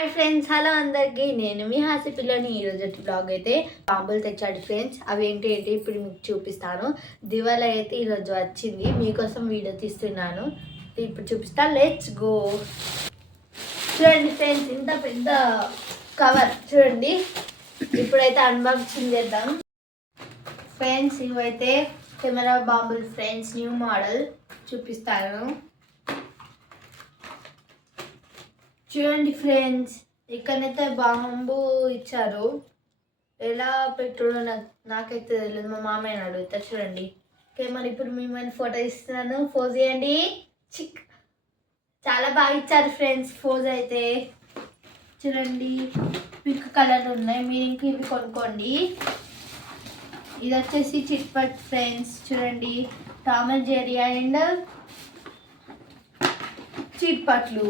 Hi friends hello అందరికీ. నేను మీ హాసి పిల్లని. ఈరోజు బ్లాగ్ అయితే బాంబులు తెచ్చాడు ఫ్రెండ్స్. అవి ఏంటి ఏంటి ఇప్పుడు మీకు చూపిస్తాను. దివాళ అయితే ఈరోజు వచ్చింది. మీకోసం వీడియో తీస్తున్నాను. ఇప్పుడు చూపిస్తా. లెట్స్ గో చూడండి ఫ్రెండ్స్ ఇంత పెద్ద కవర్ చూడండి. ఇప్పుడైతే అన్బాక్సింగ్ చేద్దాం. ఫ్రెండ్స్ ఇవైతే కెమెరా బాంబుల్ ఫ్రెండ్స్ న్యూ మోడల్. చూపిస్తాను. చూడండి ఫ్రెండ్స్ ఇక్కడైతే బాంబు ఇచ్చారు. ఎలా పెట్టుడో నాకు నాకైతే తెలియదు మా మామయ్య అడుగుతా చూడండి. ఓకే మరి ఇప్పుడు మిమ్మల్ని ఫోటో ఇస్తున్నాను. ఫోజ్ చేయండి. చిక్. చాలా బాగా ఇచ్చారు ఫ్రెండ్స్ ఫోజ్ అయితే. చూడండి పింక్ కలర్ ఉన్నాయి. మీరు ఇంక ఇవి కొనుక్కోండి. ఇది వచ్చేసి చిట్ పట్ ఫ్రెండ్స్. చూడండి టామ్ జెరీ అండ్ చిట్ పట్లు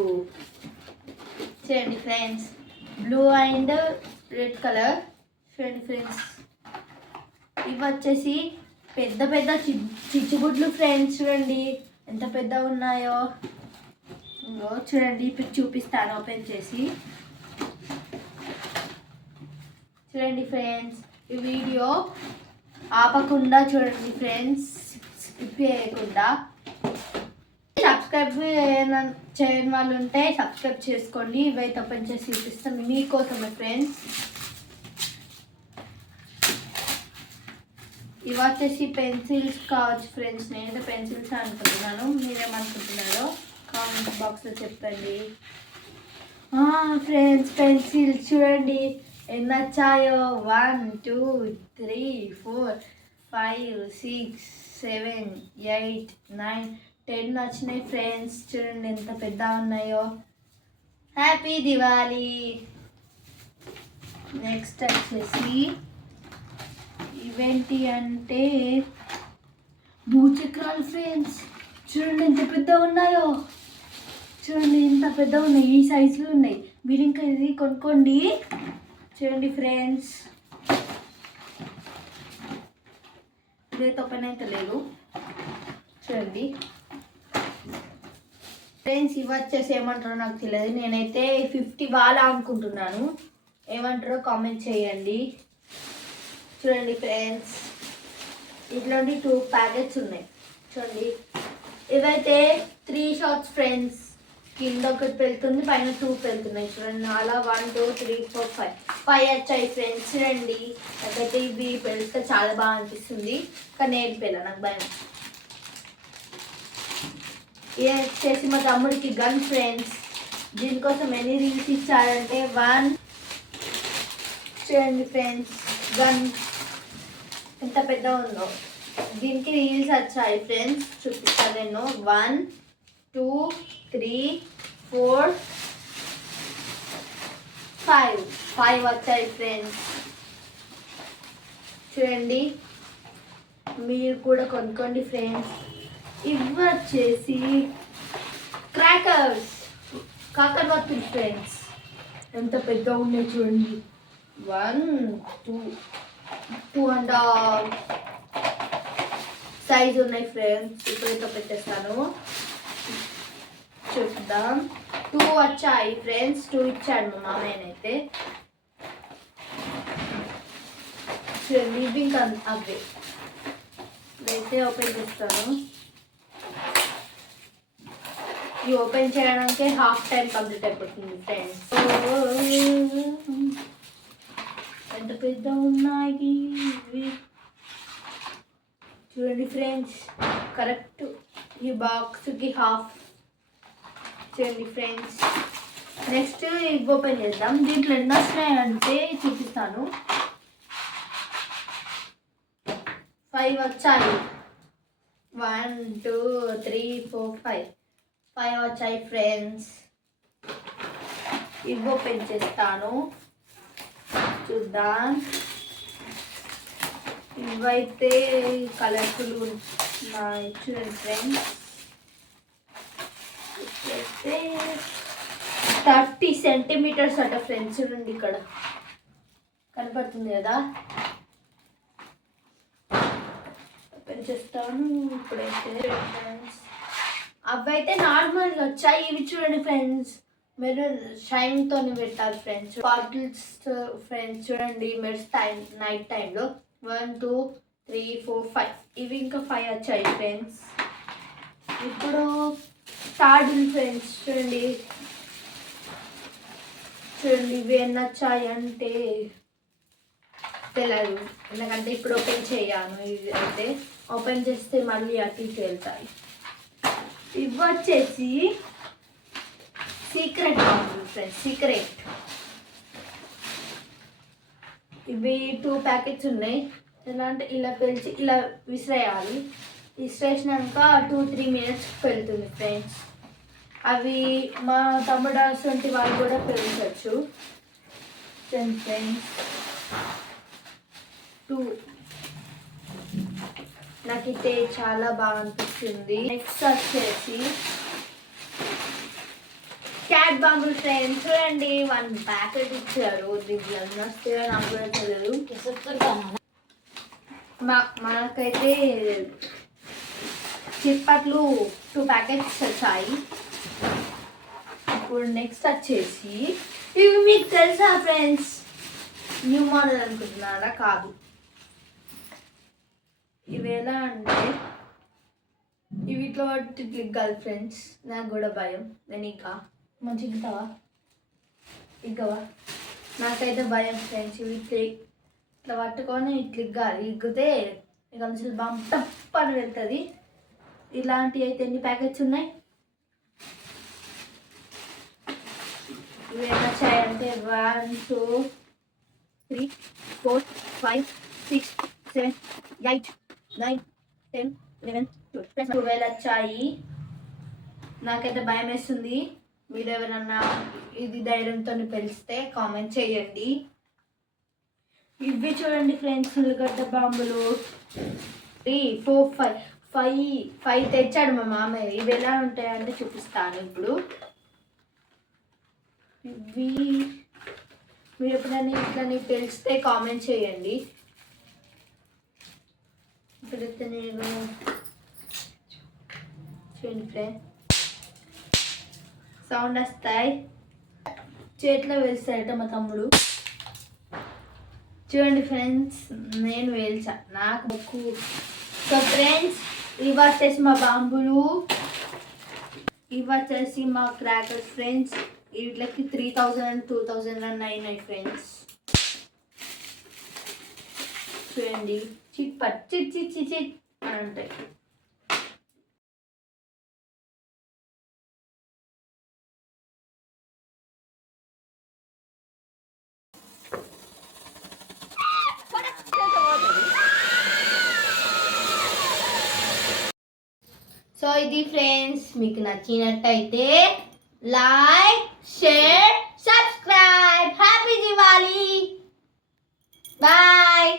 చూడండి friends. Blue and red colour చూడండి ఫ్రెండ్స్. ఇవి వచ్చేసి పెద్ద పెద్ద చి చిచ్చుగుడ్లు ఫ్రెండ్స్ చూడండి. ఎంత పెద్ద ఉన్నాయో. చూడండి ఇప్పుడు చూపిస్తాను ఓపెన్ చేసి. చూడండి ఫ్రెండ్స్ ఈ వీడియో ఆపకుండా చూడండి ఫ్రెండ్స్. స్కిప్ చేయకుండా. సబ్స్క్రైబ్ చేయని వాళ్ళు ఉంటే సబ్స్క్రైబ్ చేసుకోండి. ఇవైతే ఓపెన్ చేసి చూపిస్తాను మీకోసమే ఫ్రెండ్స్ ఇవి వచ్చేసి పెన్సిల్స్ కావచ్చు ఫ్రెండ్స్ నేనైతే పెన్సిల్స్ అనుకుంటున్నాను. మీరేమనుకుంటున్నారో కామెంట్ బాక్స్లో చెప్పండి. ఫ్రెండ్స్ పెన్సిల్స్ చూడండి. ఎన్ని వచ్చాయో? One two three four five six seven eight nine ten వచ్చినాయి ఫ్రెండ్స్. చూడండి ఎంత పెద్ద ఉన్నాయో. హ్యాపీ దివాళీ నెక్స్ట్ వచ్చేసి ఇవేంటి అంటే భూచక్రాలు ఫ్రెండ్స్ చూడండి ఎంత పెద్ద ఉన్నాయో. చూడండి ఎంత పెద్ద ఉన్నాయి. ఈ సైజులో ఉన్నాయి. మీరు ఇంకా ఇది కొనుక్కోండి. చూడండి ఫ్రెండ్స్ ఇదైతే ఓపెన్ అయితే లేదు. చూడండి. ఫ్రెండ్స్ ఇవి వచ్చేసి ఏమంటారో నాకు తెలియదు. నేనైతే ఫిఫ్టీ బాగా అనుకుంటున్నాను. ఏమంటారో కామెంట్ చేయండి. చూడండి ఫ్రెండ్స్ ఇట్లాంటి టూ ప్యాకెట్స్ ఉన్నాయి. చూడండి. ఇవైతే త్రీ షార్ట్స్ ఫ్రెండ్స్ కింద ఒకటి వెళ్తుంది పైన టూ వెళ్తున్నాయి చూడండి అలా one two three four five five వచ్చాయి ఫ్రెండ్స్ చూడండి. నాకైతే ఇవి పెడితే చాలా బాగా అనిపిస్తుంది. కానీ నేర్పేలా నాకు భయం. ఇది వచ్చేసి మా తమ్ముడికి గన్ ఫ్రెండ్స్? దీనికోసం ఎన్ని రీల్స్ ఇచ్చారంటే వన్ చూడండి ఫ్రెండ్స్. గన్ ఎంత పెద్ద ఉందో. దీనికి రీల్స్ వచ్చాయి ఫ్రెండ్స్. చూపిస్తాను నేను. One two three four five. Five వచ్చాయి ఫ్రెండ్స్. చూడండి. మీరు కూడా కొనుక్కోండి ఫ్రెండ్స్. ఇవి వచ్చేసి క్రాకర్స్ కాకరవత్తులు ఫ్రెండ్స్ ఎంత పెద్ద ఉన్నాయి చూడండి. One two two and half size ఉన్నాయి ఫ్రెండ్స్ ఇప్పుడైతే పెట్టేస్తాను. చూద్దాం. టూ వచ్చాయి ఫ్రెండ్స్ టూ ఇచ్చాడు మా మామయ్యనైతే. చూడండి ఇవి ఇంకా అవే ఇదైతే ఓపెన్ చేస్తాను. ఇది ఓపెన్ చేయడానికి హాఫ్ టైం కంప్లీట్ అయిపోతుంది ఫ్రెండ్స్ ఎంత పెద్ద ఉన్నాయి చూడండి ఫ్రెండ్స్ కరెక్ట్ ఈ బాక్స్కి హాఫ్ చూడండి ఫ్రెండ్స్ నెక్స్ట్ ఇవి ఓపెన్ చేద్దాం. దీంట్లో ఎన్ని వస్తున్నాయంటే చూపిస్తాను. ఫైవ్ వచ్చాయి. One two three four five పైన వచ్చాయి ఫ్రెండ్స్. ఇవి ఓపెన్ చేస్తాను. చూద్దాం. ఇవైతే కలర్ఫుల్ ఉన్నాయి చూడండి ఫ్రెండ్స్. ఇప్పుడైతే థర్టీ సెంటీమీటర్స్ అట ఫ్రెండ్స్ చూడండి ఇక్కడ. కనపడుతుంది కదా? ఓపెన్ చేస్తాను ఇప్పుడైతే. ఫ్రెండ్స్ అవైతే నార్మల్గా వచ్చాయి. ఇవి చూడండి ఫ్రెండ్స్ మీరు షైన్తో పెట్టాలి ఫ్రెండ్స్ బాటిల్స్ ఫ్రెండ్స్ చూడండి. మీరు టైం నైట్ టైంలో one two three four five ఇవి ఇంకా ఫైవ్ వచ్చాయి ఫ్రెండ్స్ ఇప్పుడు థర్డ్ ఫ్రెండ్స్ చూడండి. చూడండి ఇవి ఎన్ని వచ్చాయి అంటే తెలియదు ఎందుకంటే ఇప్పుడు ఓపెన్ చేయాను. ఇవి అయితే ఓపెన్ చేస్తే మళ్ళీ అటు ఇటు వెళ్తాయి. ఇవి వచ్చేసి సీక్రెట్ ఫ్రెండ్స్ సీక్రెట్ ఇవి టూ ప్యాకెట్స్ ఉన్నాయి. ఎలా అంటే ఇలా పిలిచి ఇలా విసిరేయాలి. విసిరేసినాక టూ త్రీ మినిట్స్ పెడుతుంది ఫ్రెండ్స్ అవి మా తమ్ముడు వంటి వాళ్ళు కూడా పెంచవచ్చు ఫ్రెండ్స్ టూ నాకైతే చాలా బాగా అనిపిస్తుంది నెక్స్ట్ వచ్చేసి క్యాట్ బాంబుల్ ఫ్రేమ్ చూడండి వన్ ప్యాకెట్ ఇచ్చారు. దీంట్లో ఎన్ని వస్తాయో నాకు కూడా తెలియదు మా మనకైతే చిప్పట్లు టూ ప్యాకెట్స్ వచ్చాయి. ఇప్పుడు నెక్స్ట్ వచ్చేసి ఇవి మీకు తెలుసా ఫ్రెండ్స్ న్యూ మోడల్ అనుకుంటున్నారా? కాదు. ఇవి ఎలా అంటే ఇవి ఇట్లా పట్టి ఇగ్గాలి ఫ్రెండ్స్ నాకు కూడా భయం. నేను ఇంకా. మంచి ఇగ్గుతావా ఇగ్గవా నాకైతే భయం ఫ్రెండ్స్ ఇవి ఇట్లా ఇట్లా పట్టుకొని ఇట్లా ఇగ్గాలి ఇగ్గితే ఇక అసలు బాంబు టప్ అని వెళ్తుంది. ఇలాంటివి అయితే ఎన్ని ప్యాకెట్స్ ఉన్నాయి? ఇవి ఎన్ని వచ్చాయంటే one two three four five six seven eight nine ten eleven twelve వచ్చాయి నాకైతే భయం వేస్తుంది. మీరు ఎవరన్నా ఇది ధైర్యంతో పిలిస్తే కామెంట్ చేయండి. ఇవి చూడండి ఫ్రెండ్స్ ఉల్లిగడ్డ బాంబులు. Three four five. Five five తెచ్చాడు మా మామయ్య. ఇవి ఎలా ఉంటాయంటే చూపిస్తాను ఇప్పుడు. ఇవి మీరు ఎప్పుడైనా ఇట్లా పిలిస్తే కామెంట్ చేయండి. ఇప్పుడైతే నేను చూడండి ఫ్రెండ్ సౌండ్ వస్తాయి చేతిలో వేస్తాడట మా తమ్ముడు. చూడండి ఫ్రెండ్స్ నేను వేల్చా నాకు బొక్కు. సో ఫ్రెండ్స్ ఇవి వచ్చేసి మా బాంబులు. ఇవి వచ్చేసి మా క్రాకర్స్ ఫ్రెండ్స్ వీటికి three thousand two thousand nine అయినాయి ఫ్రెండ్స్ చూడండి చిట్ పచ్చి చిట్ చిట్ చిట్ అని ఉంటాయి సో ఇది ఫ్రెండ్స్ మీకు నచ్చినట్టయితే like share subscribe happy Diwali bye